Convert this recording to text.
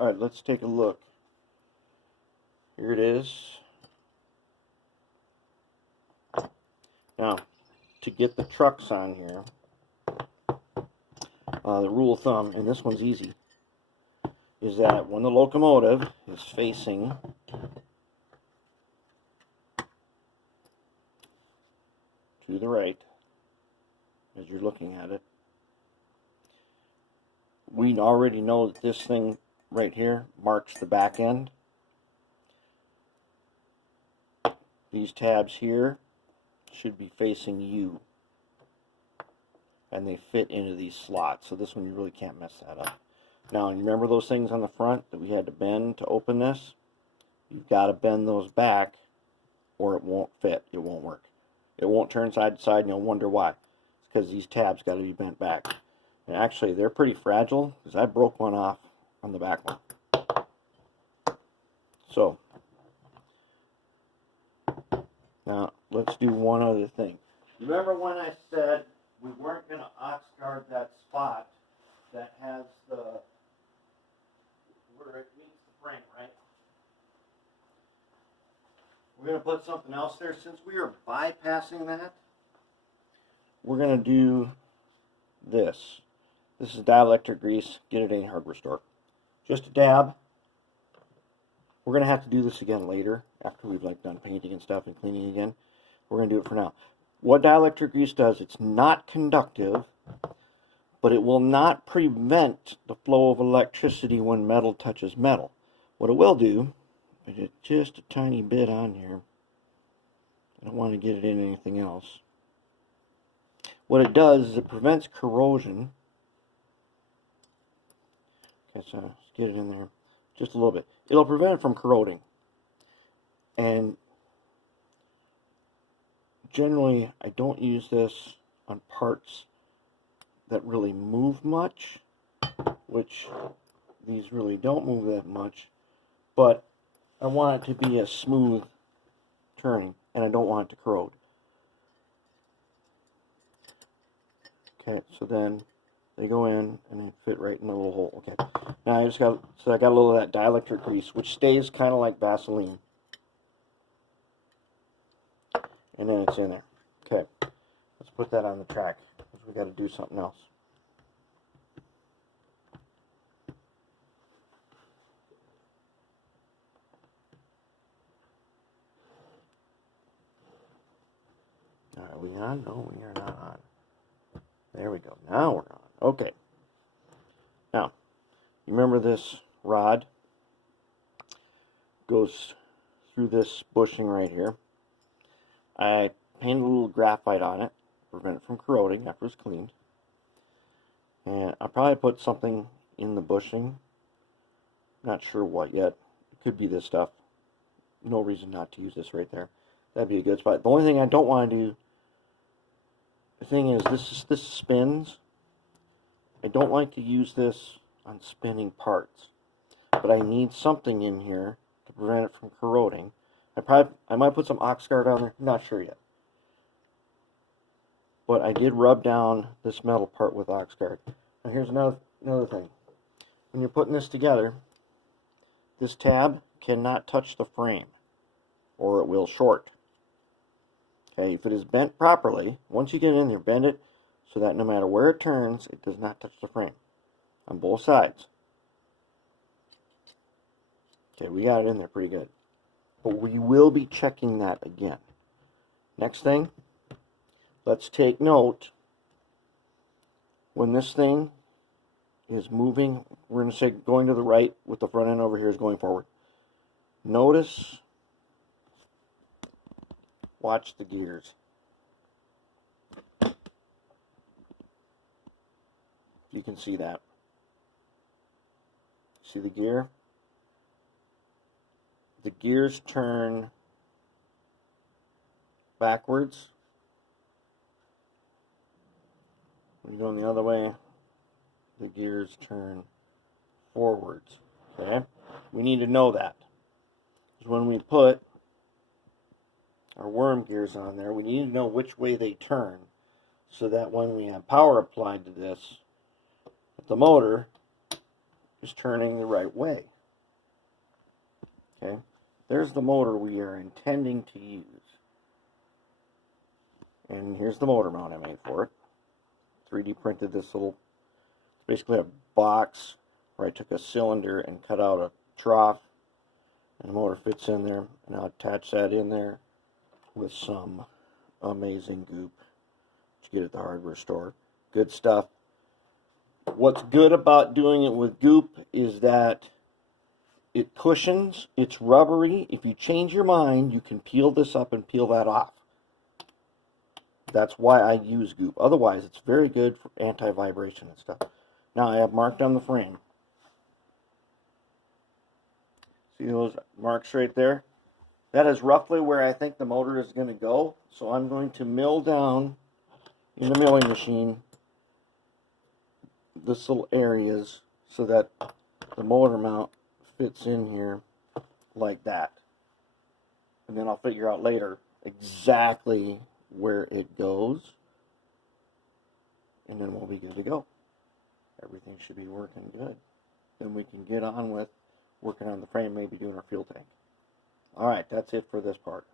Alright, let's take a look. Here it is. Now, to get the trucks on here, the rule of thumb, and this one's easy, is that when the locomotive is facing to the right, as you're looking at it, we already know that this thing right here marks the back end. These tabs here should be facing you, and they fit into these slots, so this one you really can't mess that up. Now, you remember those things on the front that we had to bend to open this? You've got to bend those back or it won't fit, it won't work. It won't turn side to side and you'll wonder why. It's because these tabs got to be bent back. And actually they're pretty fragile because I broke one off on the back one. So, now let's do one other thing. Remember when I said we weren't going to ox guard that spot that has the, where it meets the frame, right? We're going to put something else there. Since we are bypassing that, we're going to do this. This is dielectric grease. Get it at any hardware store. Just a dab. We're going to have to do this again later after we've done painting and stuff and cleaning again. We're going to do it for now. What dielectric grease does, it's not conductive, but it will not prevent the flow of electricity when metal touches metal. What it will do, I did just a tiny bit on here. I don't want to get it in anything else. What it does is it prevents corrosion. Okay, so let's get it in there just a little bit. It'll prevent it from corroding. And generally, I don't use this on parts that really move much, which these really don't move that much, but I want it to be a smooth turning, and I don't want it to corrode. Okay, so then they go in and they fit right in the little hole. Okay, now I got a little of that dielectric grease, which stays kind of like Vaseline, and then it's in there. Okay, let's put that on the track because we got to do something else. Are we on? No, we are not on. There we go. Now we're on. Okay. Now, you remember this rod goes through this bushing right here. I painted a little graphite on it to prevent it from corroding after it's cleaned. And I'll probably put something in the bushing. Not sure what yet. It could be this stuff. No reason not to use this right there. That'd be a good spot. The only thing I don't want to do, the thing is, this spins. I don't like to use this on spinning parts, but I need something in here to prevent it from corroding. I might put some ox guard on there. Not sure yet. But I did rub down this metal part with ox guard. Now here's another thing. When you're putting this together, this tab cannot touch the frame, or it will short. Okay, if it is bent properly, once you get in there, bend it so that no matter where it turns, it does not touch the frame on both sides. Okay, we got it in there pretty good. But we will be checking that again. Next thing, let's take note. When this thing is moving, we're going to say going to the right with the front end over here is going forward. Notice, watch the gears. You can see that. See the gear? The gears turn backwards. When you're going the other way, the gears turn forwards. Okay? We need to know that. Because when we put our worm gears on there, we need to know which way they turn so that when we have power applied to this, the motor is turning the right way. Okay, there's the motor we are intending to use. And here's the motor mount I made for it. 3D printed this little, basically a box where I took a cylinder and cut out a trough, and the motor fits in there, and I'll attach that in there with some amazing goop that you get at the hardware store. Good stuff. What's good about doing it with goop is that it cushions, it's rubbery. If you change your mind, you can peel this up and peel that off. That's why I use goop. Otherwise, it's very good for anti-vibration and stuff. Now, I have marked on the frame. See those marks right there? That is roughly where I think the motor is going to go. So I'm going to mill down in the milling machine this little areas so that the motor mount fits in here like that. And then I'll figure out later exactly where it goes, and then we'll be good to go. Everything should be working good. Then we can get on with working on the frame, maybe doing our fuel tank. Alright, that's it for this part.